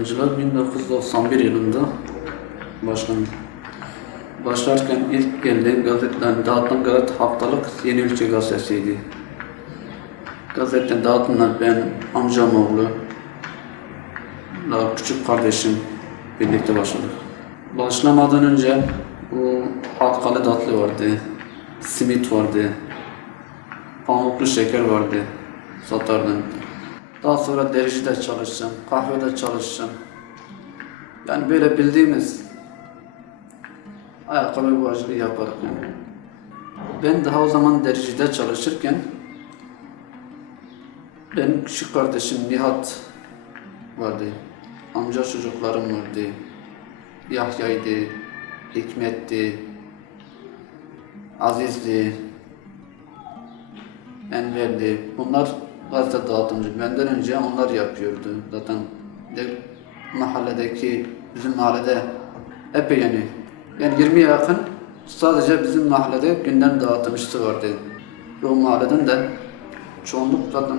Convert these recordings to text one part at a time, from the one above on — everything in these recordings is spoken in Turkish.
Dağıtıcılar 1991 yılında başlandı. Başlarken ilk geldiğim gazeteden dağıtılan gazete haftalık Yeni Ülke gazetesiydi. Gazeteden dağıtılan ben, amcam oğlu, küçük kardeşim birlikte başladık. Başlamadan önce bu halkalı tatlı vardı, simit vardı, pamuklu şeker vardı, satardım. Daha sonra derecede çalışacağım, kahvede çalışacağım. Yani böyle bildiğimiz ayakkabı buğacılığı yaparak. Ben daha o zaman derecede çalışırken benim küçük kardeşim Nihat vardı. Amca çocuklarım vardı. Yahya'ydı, Hikmet'ti, Aziz'di, Enver'di. Bunlar gazete dağıtımcı. Benden önce onlar yapıyordu. Zaten de mahalledeki, bizim mahallede epey yani, yani 20 yakın sadece bizim mahallede gündem dağıtımcısı vardı. Ve o mahalleden de çoğunluk zaten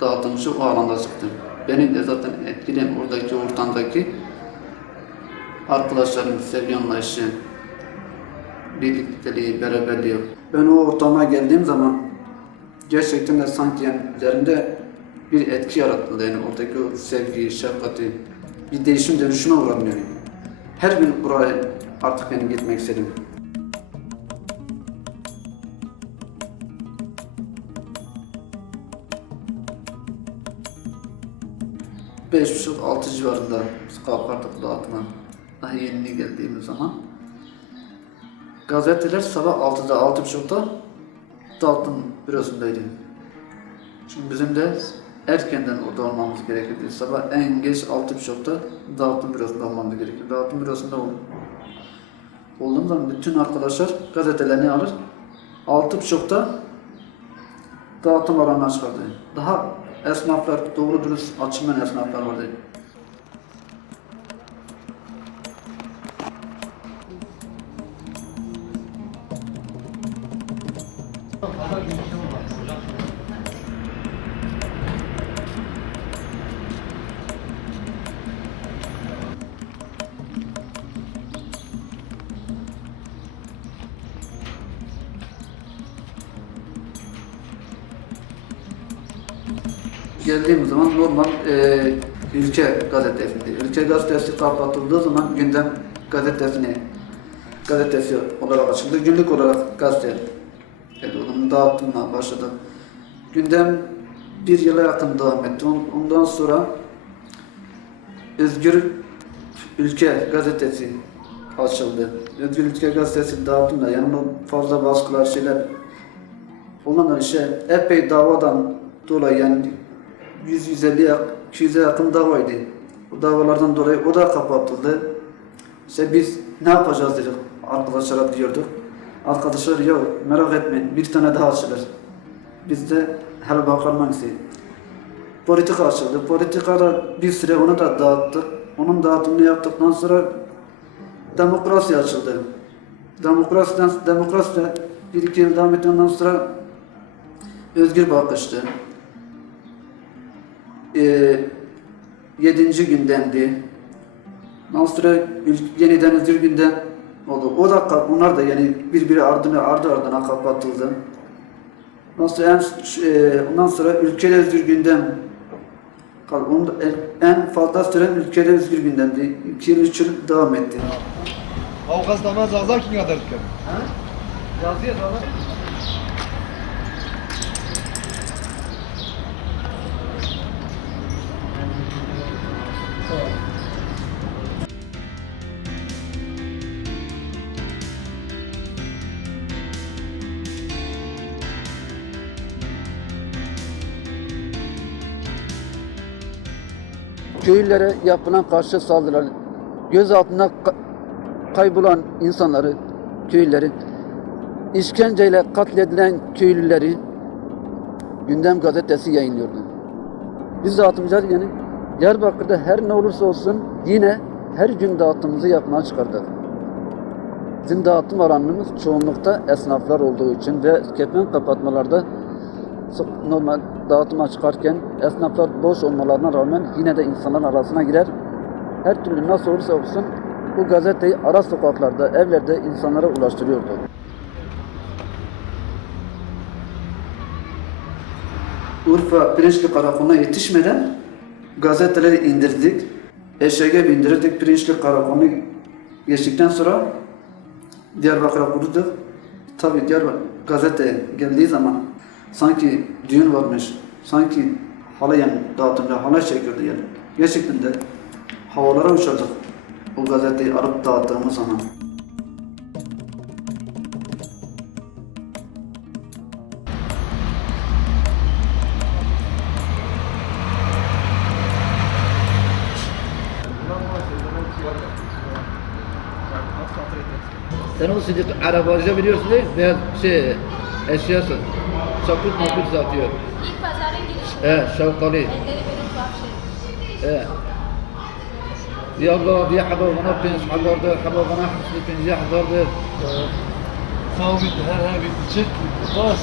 dağıtımcı o alanda çıktı. Beni de zaten etkileyen oradaki ortamdaki arkadaşlarım, sevgi anlayışı, birlikteliği, beraberliği. Ben o ortama geldiğim zaman gerçekten de sanki yani üzerinde bir etki yaratıldı yani oradaki o sevgi, şefkati, bir değişim dönüşüme uğradım yani. Her gün buraya artık benim gitmek istedim. Beş buçuk, altı civarında biz kalkardık dağıtıma. Daha yeni geldiğimiz zaman. Gazeteler sabah 6'da, 6.30'da dağıtım bürosundaydı. Şimdi bizim de erkenden orada olmamız gerekirdi. Sabah en geç 6.30'da dağıtım bürosunda olmamız gerekirdi. Dağıtım bürosunda oldum. Olduğum zaman bütün arkadaşlar gazetelerini alır. 6.30'da dağıtım alanına çıkardı. Daha esnaflar, doğru dürüst açılmayan esnaflar vardı. Geldiğim zaman normal e, ülke gazetesiydi. Ülke gazetesi kapatıldığı zaman gündem gazetesini gazetesi olarak açıldı. Günlük olarak gazete dağıtımına başladı. Gündem bir yıla yakın devam etti. On- Ondan sonra Özgür Ülke gazetesi açıldı. Özgür Ülke gazetesi dağıtımda yanında fazla baskılar şeyler olan işte epey davadan dolayı yani 100-150 yak- 200'e yakın davaydı. Bu davalardan dolayı o da kapatıldı. İşte biz ne yapacağız dedik arkadaşlara diyorduk. Arkadaşlar ya merak etmeyin bir tane daha açılır. Biz de her istedik. Politika açıldı. Politikada bir süre onu da dağıttık. Onun dağıtımını yaptıktan sonra demokrasi açıldı. Demokrasiden, demokrasi de bir iki yıl devam ettikten sonra özgür bakıştı e, yedinci gündemdi. Ondan sonra yeniden özgür gündem oldu. O da bunlar da yani birbiri ardına ardı ardına kapatıldı. Ondan sonra en, e, ondan sonra ülkede özgür gündem kaldı. En, en fazla süren ülkede özgür gündemdi. İki yıl, üç yıl devam etti. Avukat namaz azar kim kadar dikkat? Yazıyor zaman. Köylülere yapılan karşı saldırılar, gözaltına ka- kaybolan insanları, köylüleri, işkenceyle katledilen köylüleri Gündem Gazetesi yayınlıyordu. Biz dağıtımcılar yani Diyarbakır'da her ne olursa olsun yine her gün dağıtımımızı yapmaya çıkardık. Bizim dağıtım alanımız çoğunlukta esnaflar olduğu için ve kepen kapatmalarda normal dağıtıma çıkarken esnaflar boş olmalarına rağmen yine de insanların arasına girer. Her türlü nasıl olursa olsun bu gazeteyi ara sokaklarda, evlerde insanlara ulaştırıyordu. Urfa Pirinçli Karakolu'na yetişmeden gazeteleri indirdik. Eşeğe bindirdik Pirinçli Karakolu'nu geçtikten sonra Diyarbakır'a vurduk. Tabi Diyarbakır gazete geldiği zaman sanki düğün varmış, sanki halayan dağıtımda halay çekiyordu yani. Gerçekten de havalara uçardık o gazeteyi alıp dağıttığımız zaman. Sen o sidik arabacıda biliyorsun değil mi? Veya şey eşyasın. Çaput maput satıyor. İlk pazarın girişinde. He şapkalı. Elleri böyle tuhaf şey. He. يا الله دي حضرنا بنس حضرنا حضرنا حسن بنجي حضرنا صوبت هذا بتشك باص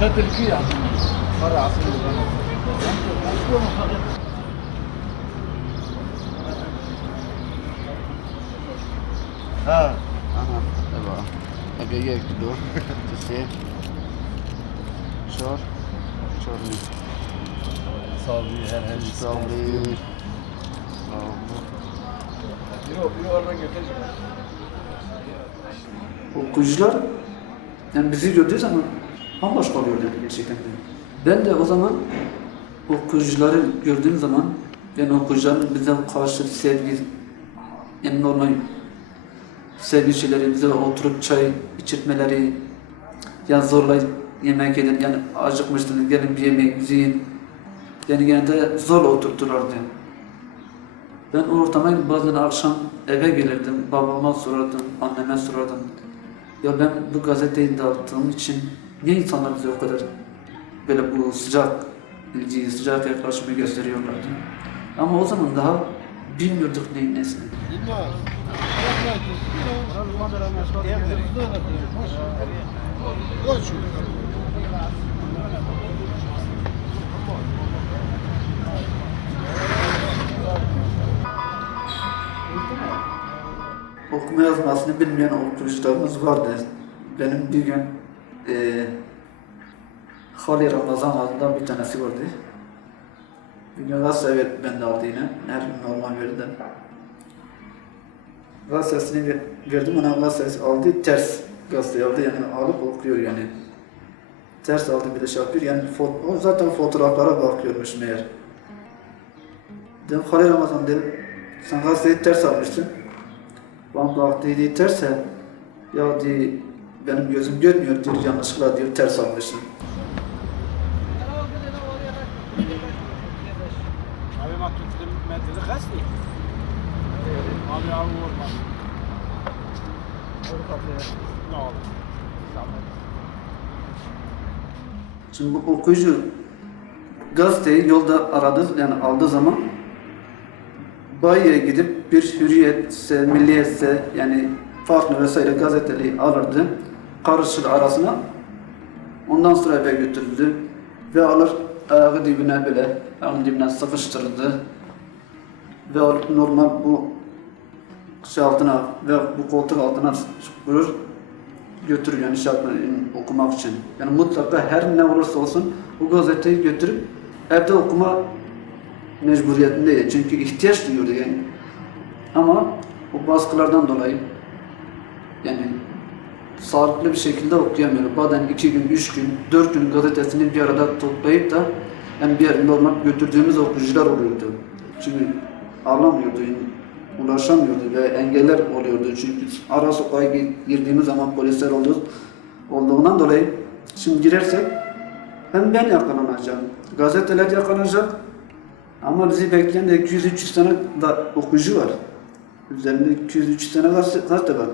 خدت الكيع مرة عصير ها أنا تبع اجيك دور تسير Şorlu. Sabit her her bir götüreceğim. Okuyucular yani bizi gördüğü zaman bambaşka oluyor yani gerçekten de. Ben de o zaman okuyucuları gördüğüm zaman yani okuyucuların bize karşı sevgi yani normal sevgi şeyleri bize oturup çay içirtmeleri ya zorlayıp yemek yedin yani acıkmıştınız gelin bir yemek yiyin yani genelde zor oturturlardı. Ben o ortama bazen akşam eve gelirdim, babama sorardım, anneme sorardım. Ya ben bu gazeteyi dağıttığım için niye insanlar bize o kadar böyle bu sıcak ilgiyi, sıcak yaklaşımı gösteriyorlardı. Ama o zaman daha bilmiyorduk neyin nesini. Okuma yazmasını bilmeyen okuyucularımız vardı. Benim bir gün eee Hali Ramazan adında bir tanesi vardı. Bir gün ben de aldı yine. Her gün normal verdim. Gazetesini ver, verdim ona gazetesi aldı ters gazete aldı yani alıp okuyor yani. Ters aldı bir de şey yani o zaten fotoğraflara bakıyormuş meğer. Dedim Halil Ramazan dedim sen gazeteyi ters almıştın. Bana baktı dedi terse ya diyor benim gözüm görmüyor diyor yanlışlıkla diyor ters almışsın. Şimdi bu okuyucu gazeteyi yolda aradı yani aldığı zaman bayiye gidip bir hürriyetse, milliyetse yani farklı vesaire gazeteleri alırdı. Karışır arasına. Ondan sonra eve götürüldü. Ve alır ayağı dibine böyle, ayağının dibine sıkıştırdı. Ve alıp normal bu şey altına ve bu koltuk altına vurur götürür yani şey okumak için. Yani mutlaka her ne olursa olsun bu gazeteyi götürüp evde okuma mecburiyetindeydi. Çünkü ihtiyaç duyuyordu yani. Ama o baskılardan dolayı yani sağlıklı bir şekilde okuyamıyor. Bazen iki gün, üç gün, dört gün gazetesini bir arada toplayıp da yani bir yer normal götürdüğümüz okuyucular oluyordu. Çünkü alamıyordu, ulaşamıyordu ve engeller oluyordu. Çünkü ara sokağa gi- girdiğimiz zaman polisler oldu, olduğundan dolayı şimdi girersek hem ben yakalanacağım, gazeteler yakalanacak Ama bizi bekleyen de 200-300 tane da okuyucu var. Üzerinde 200-300 tane gazete, var.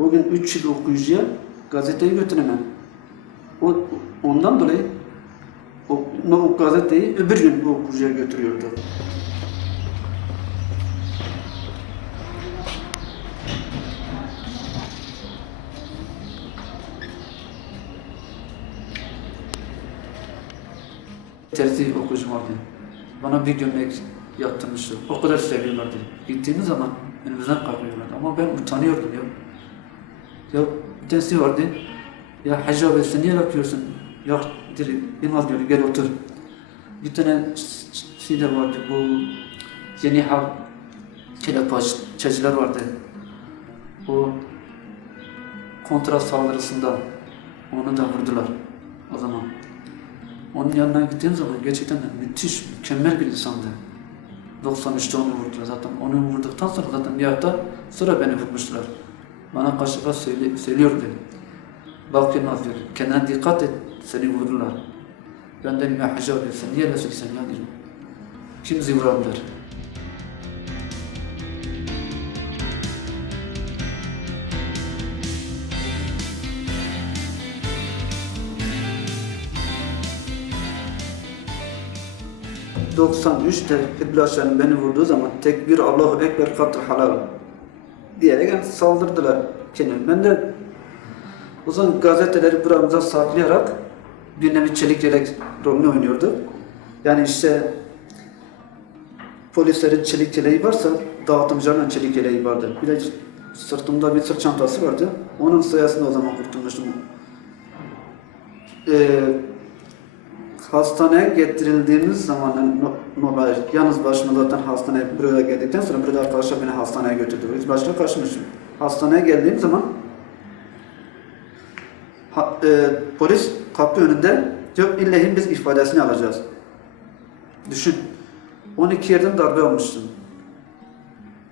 O gün 300 okuyucuya gazeteyi götüremem. O, ondan dolayı o, o gazeteyi öbür gün o okuyucuya götürüyordu. Terzi okuyucum vardı. Bana bir gömlek yaptırmıştı. O kadar seviyorlardı. Gittiğimiz zaman önümüzden kalkıyorlardı. Ama ben utanıyordum ya. Ya bir tanesi vardı. Ya Hacı abi sen niye yapıyorsun? Ya dedi, Yılmaz diyor gel otur. Bir tane şey de vardı bu yeni hal kelepçeciler vardı. O kontra saldırısında onu da vurdular o zaman. Onun yanına gittiğim zaman gerçekten müthiş, mükemmel bir insandı. 93'te onu vurdular zaten. Onu vurduktan sonra zaten bir hafta sonra beni vurmuştular. Bana karşı karşı söyle, söylüyordu. Bak Yılmaz diyor, kendine dikkat et, seni vururlar. Ben dedim ya Hacı abi, sen niye öyle söylesen ya dedim. Kim zıvrandır? 93 tekbir aşağının beni vurduğu zaman tekbir Allahu Ekber katr halal diyerek saldırdılar kendimi. Ben de o zaman gazeteleri buramıza saklayarak Bünyamin Çelik Yelek rolünü oynuyordu. Yani işte polislerin çelik yeleği varsa dağıtımcıların çelik yeleği vardı. Bir de sırtımda bir sırt çantası vardı. Onun sayesinde o zaman kurtulmuştum. Ee, hastaneye getirildiğimiz zaman yani no- normal yalnız başıma zaten hastaneye buraya geldikten sonra burada arkadaşlar beni hastaneye götürdü. İlk başta kaçmışım. Hastaneye geldiğim zaman ha- e, polis kapı önünde yok illehin biz ifadesini alacağız. Düşün. 12 yerden darbe almıştım.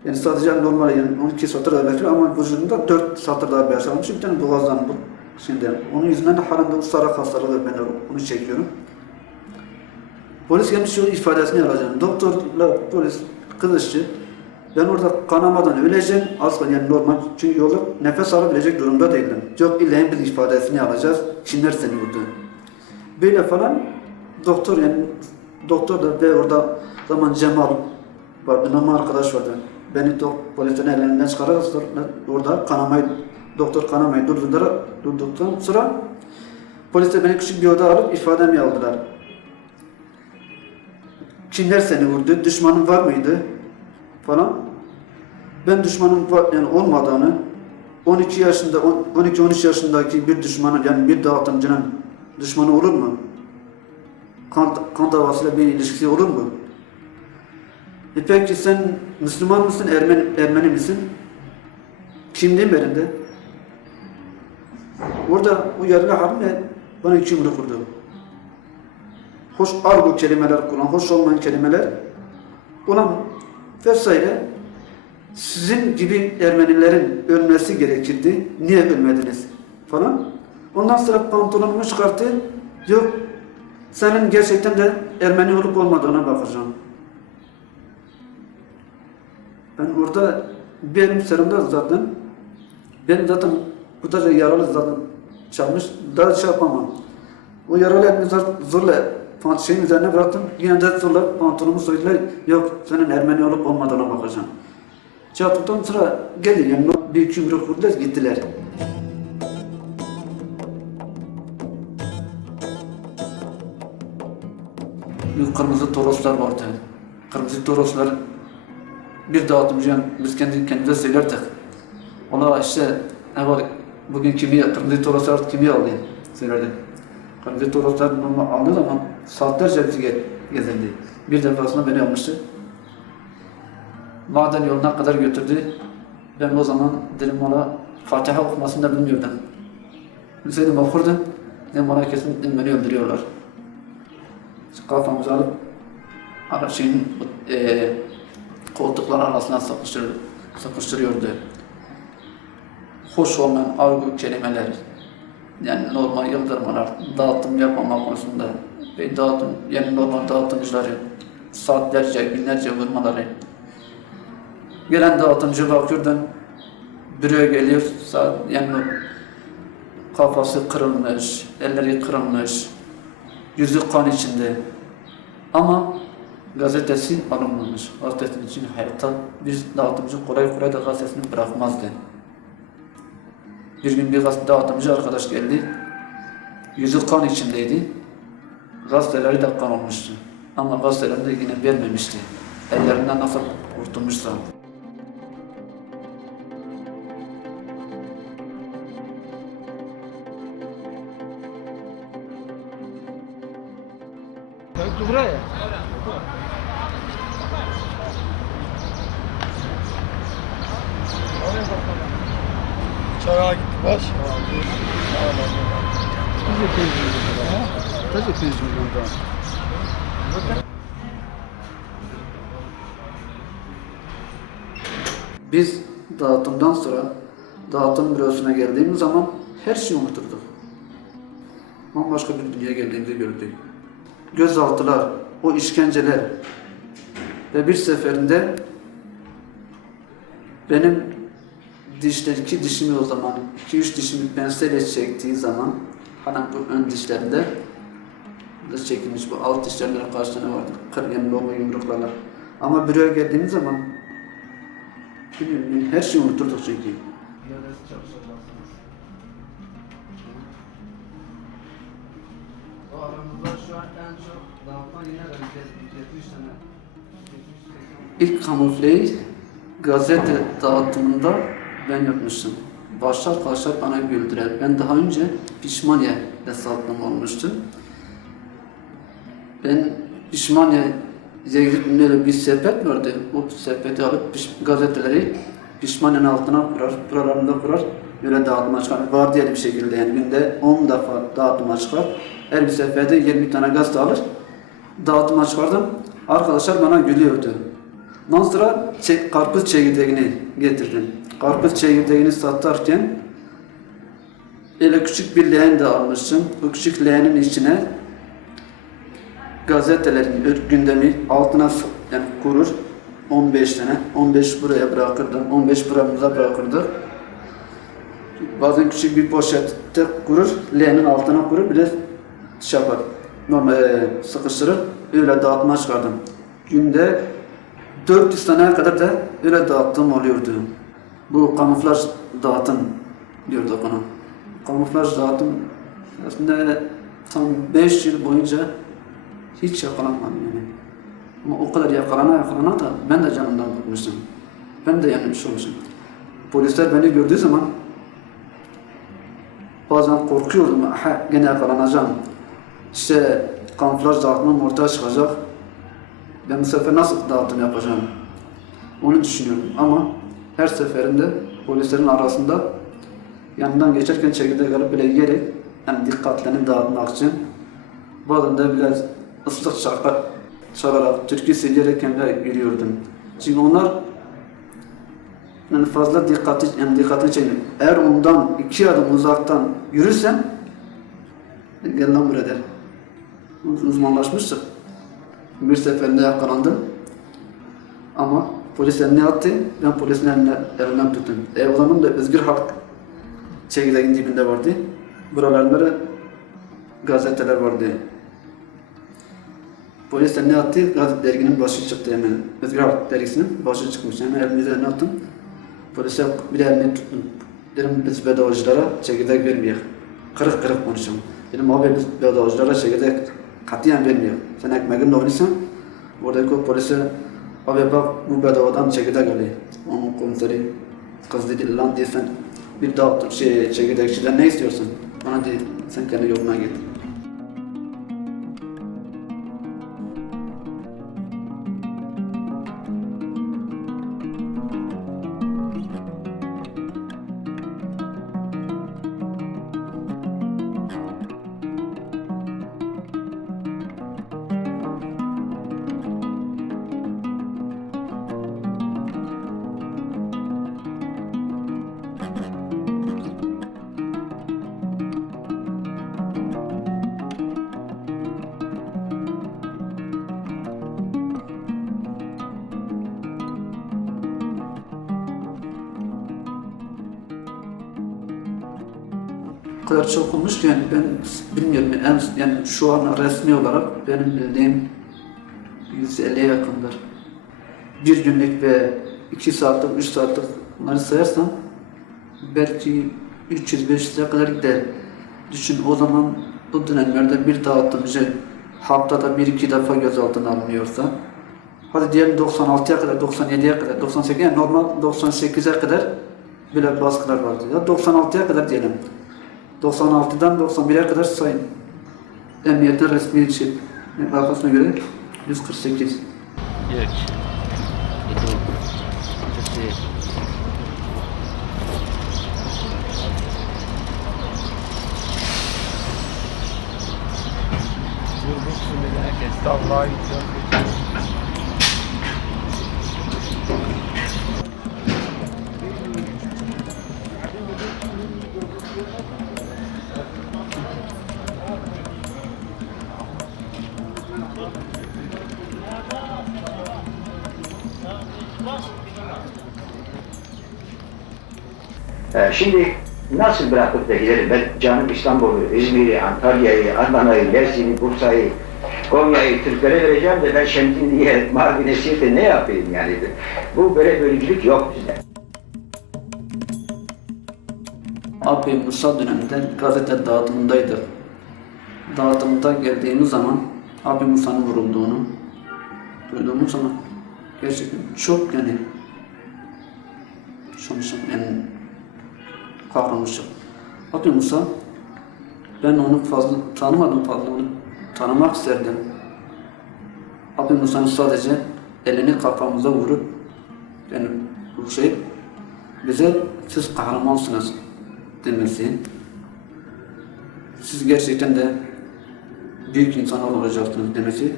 Yani sadece normal yani 12 satır darbe yapıyor ama vücudumda 4 satır darbe yaşamışım. Bir tane boğazdan bu. Şimdi onun yüzünden de halen de ustarak hastalığı ben onu çekiyorum. Polis gelmiş şu ifadesini alacağım. Doktorla polis kılıççı. Ben orada kanamadan öleceğim. Asla yani normal. Çünkü yolda nefes alabilecek durumda değildim. Yok illa bir ifadesini alacağız. Kimler seni vurdu? Böyle falan doktor yani doktor da ve orada zaman Cemal vardı. Nama arkadaş vardı. Beni dok polisin ellerinden çıkararak orada kanamayı doktor kanamayı durdurdular. Durduktan sonra polis de beni küçük bir oda alıp ifademi aldılar. Kimler seni vurdu? Düşmanın var mıydı? Falan. Ben düşmanın var, yani olmadığını 12 yaşında 12-13 yaşındaki bir düşmanın yani bir dağıtımcının düşmanı olur mu? Kan, kan davasıyla bir ilişkisi olur mu? E peki sen Müslüman mısın, Ermeni, Ermeni misin? Kimliğin belinde. Orada o yargı halimle bana iki yumruk vurdu hoş argo kelimeler kullanan, hoş olmayan kelimeler ulan vesaire sizin gibi Ermenilerin ölmesi gerekirdi. Niye ölmediniz? Falan. Ondan sonra pantolonumu çıkarttı. Yok senin gerçekten de Ermeni olup olmadığına bakacağım. Ben orada benim serimde zaten ben zaten bu da yaralı zaten çalmış. Daha şey yapamam. O yaralı elimi zor- zorla şeyin üzerine bıraktım. Yine de zorla pantolonumu soydular. Yok senin Ermeni olup olmadığına bakacağım. Çattıktan sonra geldi yani bir iki yumruk vurdular gittiler. Kırmızı toroslar vardı. Kırmızı toroslar bir dağıtımcı biz kendi kendimize söylerdik. Ona işte evet bugün kimi kırmızı toroslar kimi aldı söylerdik. Kırmızı toroslar aldığı zaman saatlerce bizi ge- gezildi. Bir defasında beni almıştı. Maden yoluna kadar götürdü. Ben o zaman dedim ona Fatiha okumasını da bilmiyordum. Bilseydim okurdum. Dedim bana kesin dedim beni öldürüyorlar. Kafamızı alıp araçın e, koltukların arasına sıkıştır, sıkıştırıyordu. Hoş olmayan argo kelimeler, yani normal yıldırmalar, dağıtım yapmama konusunda ve dağıtım, yani normal dağıtımcıları saatlerce, binlerce vurmaları. Gelen dağıtımcı bakıyordun, büroya geliyor, saat, yani kafası kırılmış, elleri kırılmış, yüzü kan içinde. Ama gazetesi alınmamış. Gazetesinin için hayatta bir dağıtımcı kolay kolay da gazetesini bırakmazdı. Bir gün bir dağıtımcı arkadaş geldi. Yüzü kan içindeydi. Gazeteleri de kan olmuştu. Ama gazetelerini de yine vermemişti. Ellerinden nasıl kurtulmuşsa. Buraya. Çaya gitti baş. Biz de Biz de teyzeyiz burada. Biz dağıtımdan sonra dağıtım bürosuna geldiğimiz zaman her şeyi unuturduk. Bambaşka bir dünya geldiğimizi gördük. Gözaltılar, o işkenceler ve bir seferinde benim dişler, iki dişimi o zaman, iki üç dişimi penselle çektiği zaman hani bu ön dişlerinde da çekilmiş bu alt dişlerinde kaç tane vardı? Kır yani lomo yumruklarla. Ama büroya geldiğimiz zaman Bilmiyorum, her şeyi unuturduk çünkü. O aramızda şu an en çok dağıtan yine 70 tane. İlk kamufleyi gazete dağıtımında ben yapmıştım. Başlar başlar bana güldüler. Ben daha önce Pişmaniye hesaplım olmuştu. Ben Pişmaniye Zegrit böyle bir sepet vardı. O sepeti alıp piş, gazeteleri pişmanenin altına kurar, buralarında kurar. Böyle dağıtıma çıkar. Var diye bir şekilde yani günde 10 defa dağıtıma çıkar. Her bir seferde 20 tane gazete alır. Dağıtıma çıkardım. Arkadaşlar bana gülüyordu. Ondan sonra çek, karpuz çekirdeğini getirdim. Karpuz çekirdeğini satarken öyle küçük bir leğen de almıştım. Bu küçük leğenin içine gazetelerin gündemi altına yani kurur. 15 tane. 15 buraya bırakırdım 15 buramıza bırakırdık bazen küçük bir poşette kurur leğenin altına kurur bir de şey yapar normal e, sıkıştırır. Öyle dağıtma çıkardım. Günde 400 taneye kadar da öyle dağıttığım oluyordu. Bu kamuflaj dağıtım diyorduk ona kamuflaj dağıtım aslında tam 5 yıl boyunca hiç yakalanmadım yani. Ama o kadar yakalana yakalana da ben de canımdan bıkmıştım. Ben de yanılmış olmuşum. Polisler beni gördüğü zaman bazen korkuyordum. Ha, gene yakalanacağım. İşte kamuflaj dağıtmam ortaya çıkacak. Ben bu sefer nasıl dağıtım yapacağım? Onu düşünüyorum ama her seferinde polislerin arasında yanından geçerken çekirdek alıp böyle yiyerek yani dikkatlerini dağıtmak için bazen de biraz ıslık şarkı çalarak, türkü söyleyerek de yürüyordum. Çünkü onlar yani fazla dikkati, yani dikkatini çekiyor. Eğer ondan iki adım uzaktan yürürsen gel lan buraya. Uzmanlaşmıştık. Bir seferinde yakalandım. Ama polis eline attı. Ben polisin eline, elinden tuttum. E o zaman da Özgür Halk çekirdeğin dibinde vardı. Buralarında da gazeteler vardı. Polis eline attı, derginin başı çıktı hemen. Özgür Halk dergisinin başı çıkmış. Hemen elimi üzerine attım. Polise bir elini tuttum. Dedim biz bedavacılara çekirdek vermiyor. Kırık kırık konuşuyorum. Dedim abi biz bedavacılara çekirdek katiyen vermiyor. Sen ekmeğinle oynaysan, oradaki polise abi bak bu bedavadan çekirdek alıyor. Onun komiseri kız dedi lan diye sen bir daha şey, çekirdekçiden ne istiyorsun? Bana dedi sen kendi yoluna git. Kadar çok olmuş ki yani ben bilmiyorum en, yani şu an resmi olarak benim bildiğim 150'ye yakındır. Bir günlük ve 2 saatlik, 3 saatlik bunları sayarsam belki 300-500'e kadar gider. Düşün o zaman bu dönemlerde bir dağıtımcı haftada bir iki defa gözaltına alınıyorsa hadi diyelim 96'ya kadar, 97'ye kadar, 98'e yani normal 98'e kadar bile baskılar vardı. Ya 96'ya kadar diyelim. 96'dan 91'e kadar sayın. Emniyetin resmi şey, arkasına göre 148. Yok. Itu. Itu Ee, Şimdi nasıl bırakıp da giderim? Ben canım İstanbul'u, İzmir'i, Antalya'yı, Adana'yı, Mersin'i, Bursa'yı, Konya'yı Türklere vereceğim de ben Şemdinli'ye, Mardin'e, Siirt'e ne yapayım yani? Bu böyle bölücülük yok bizde. Abi Musa döneminde gazete dağıtımındaydı. Dağıtımda geldiğimiz zaman Abi Musa'nın vurulduğunu duyduğumuz zaman gerçekten çok yani sonuçta yani kahrolmuşum. Abi Musa ben onu fazla tanımadım fazla onu tanımak isterdim. Abi Musa'nın sadece elini kafamıza vurup yani bu şey bize siz kahramansınız demesi. Siz gerçekten de büyük insanlar olacaksınız demesi.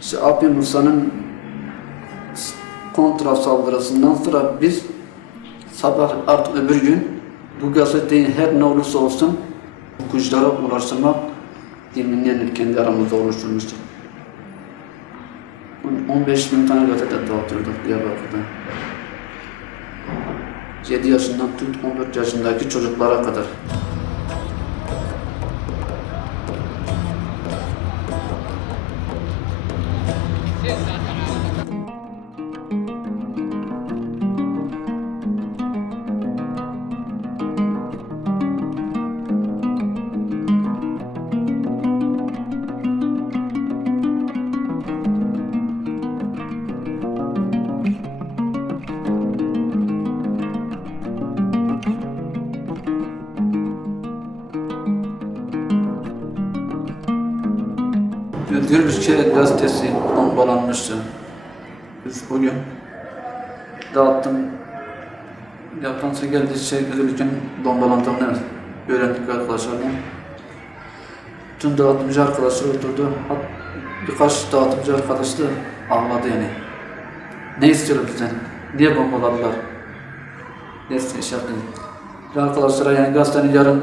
İşte Abi Musa'nın kontra saldırısından sonra biz sabah artık öbür gün bu gazeteyi her ne olursa olsun okuyuculara ulaştırmak yeminlerini kendi aramızda oluşturmuştuk. 15 bin tane gazete dağıtıyorduk Diyarbakır'da. 7 yaşından tut 14 yaşındaki çocuklara kadar. Ülke gazetesi bombalanmıştı. Biz bugün dağıttım. Yapansa geldi şey Özgür Ülke'nin bombalandığını öğrendik arkadaşlarla. Tüm dağıtımcı arkadaşlar oturdu. Birkaç dağıtımcı arkadaş da ağladı yani. Ne istiyorlar bizden? Niye bombaladılar? Ne istiyor şey yaptın? Arkadaşlara yani gazetenin yarın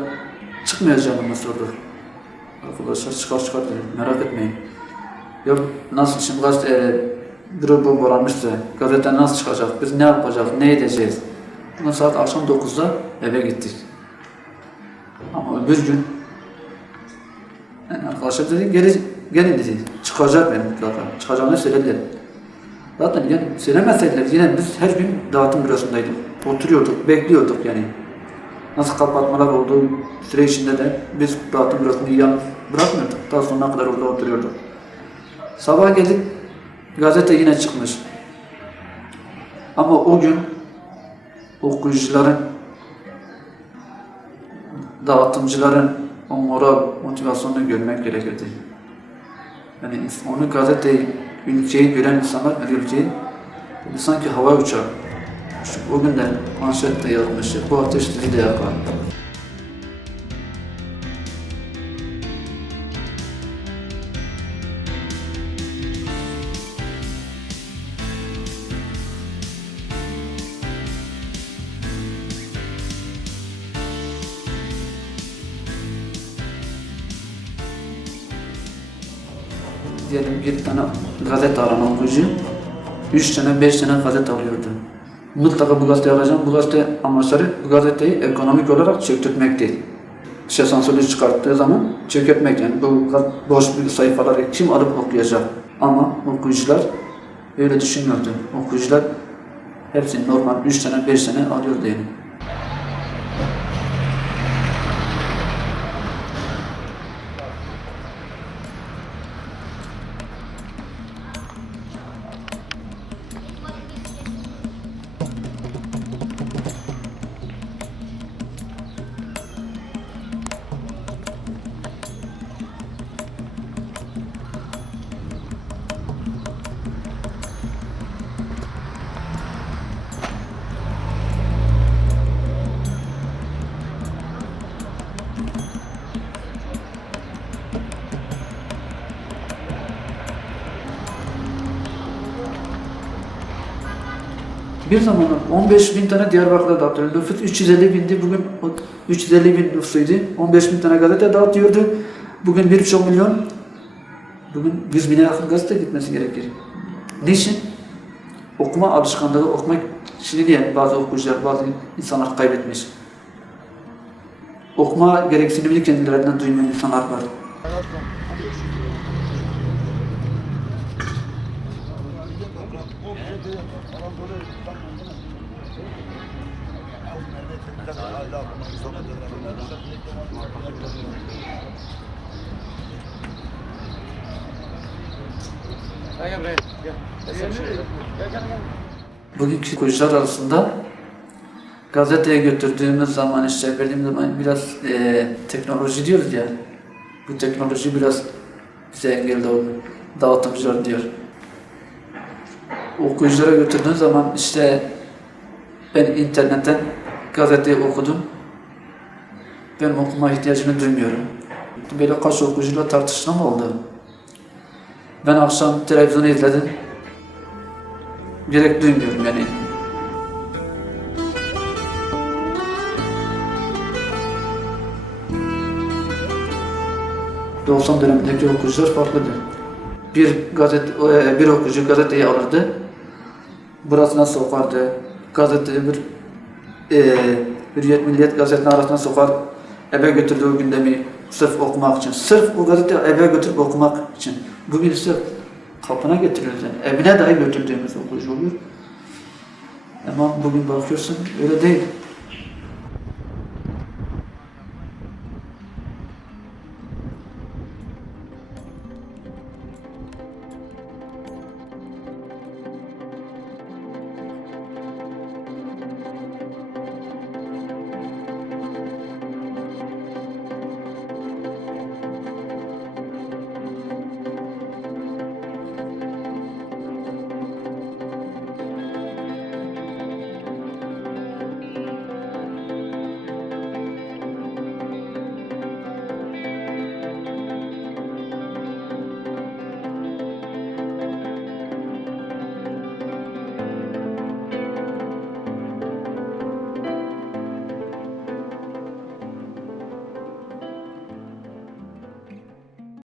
çıkmayacağını sorduk. Arkadaşlar çıkar çıkar dedi. Merak etmeyin. Yok nasıl şimdi gazete e, büro bombalanmıştı. Gazete nasıl çıkacak? Biz ne yapacağız? Ne edeceğiz? Bugün saat akşam 9'da eve gittik. Ama öbür gün yani arkadaşlar dedi geri, gelin dedi. Çıkacak benim mutlaka. Çıkacağını söylediler. Zaten yani söylemeseydiler yine biz her gün dağıtım bürosundaydık. Oturuyorduk, bekliyorduk yani. Nasıl kapatmalar olduğu süre içinde de biz dağıtım bürosunu yalnız bırakmıyorduk. Daha sonuna kadar orada oturuyorduk. Sabah geldik, gazete yine çıkmış. Ama o gün okuyucuların, dağıtımcıların o moral, motivasyonunu görmek gerekirdi. Yani onu gazeteyi, ülkeyi gören insanlar, ülkeyi sanki hava uçağı. İşte o gün de manşette yazmıştı, bu ateş bizi de yakar. Gazete alan okuyucu, üç tane, beş tane gazete alıyordu. Mutlaka bu gazeteyi alacağım. Bu gazete amaçları bu gazeteyi ekonomik olarak çöktürmek değil. işte sansürlü çıkarttığı zaman çökertmek yani bu boş bir sayfaları kim alıp okuyacak? Ama okuyucular öyle düşünmüyordu. Okuyucular hepsini normal 3 sene 5 sene alıyordu yani. Bir zamanlar 15 bin tane Diyarbakır'da dağıtıyordu. Nüfus 350 bindi. Bugün o 350 bin nüfusuydu. 15 bin tane gazete dağıtıyordu. Bugün 1,5 milyon. Bugün 100 bine yakın gazete gitmesi gerekir. Niçin? Okuma alışkanlığı, okumak şimdi diye bazı okuyucular, bazı insanlar kaybetmiş. Okuma gereksinimini kendilerinden duymayan insanlar var. Gel. Gel. Bugünkü okuyucular arasında gazeteye götürdüğümüz zaman işte verdiğimiz zaman biraz eee, teknoloji diyoruz ya. Bu teknoloji biraz bize engel oldu. Dağıtımcılar diyor. Okuyuculara götürdüğün zaman işte ben internetten gazeteyi okudum. Ben okuma ihtiyacını duymuyorum. Böyle kaç okuyucuyla tartışmam oldu. Ben akşam televizyonu izledim. Gerek duymuyorum yani. Doğusan dönemindeki okuyucular farklıdır. Bir gazete, bir okuyucu gazeteyi alırdı, burasına sokardı. Gazete bir e, Hürriyet Milliyet gazetenin arasına sokar, eve götürdü o gündemi sırf okumak için. Sırf o gazeteyi eve götürüp okumak için. Bugün ise kapına getiriyoruz yani. Evine dahi götürdüğümüz okuyucu oluyor. Ama bugün bakıyorsun öyle değil.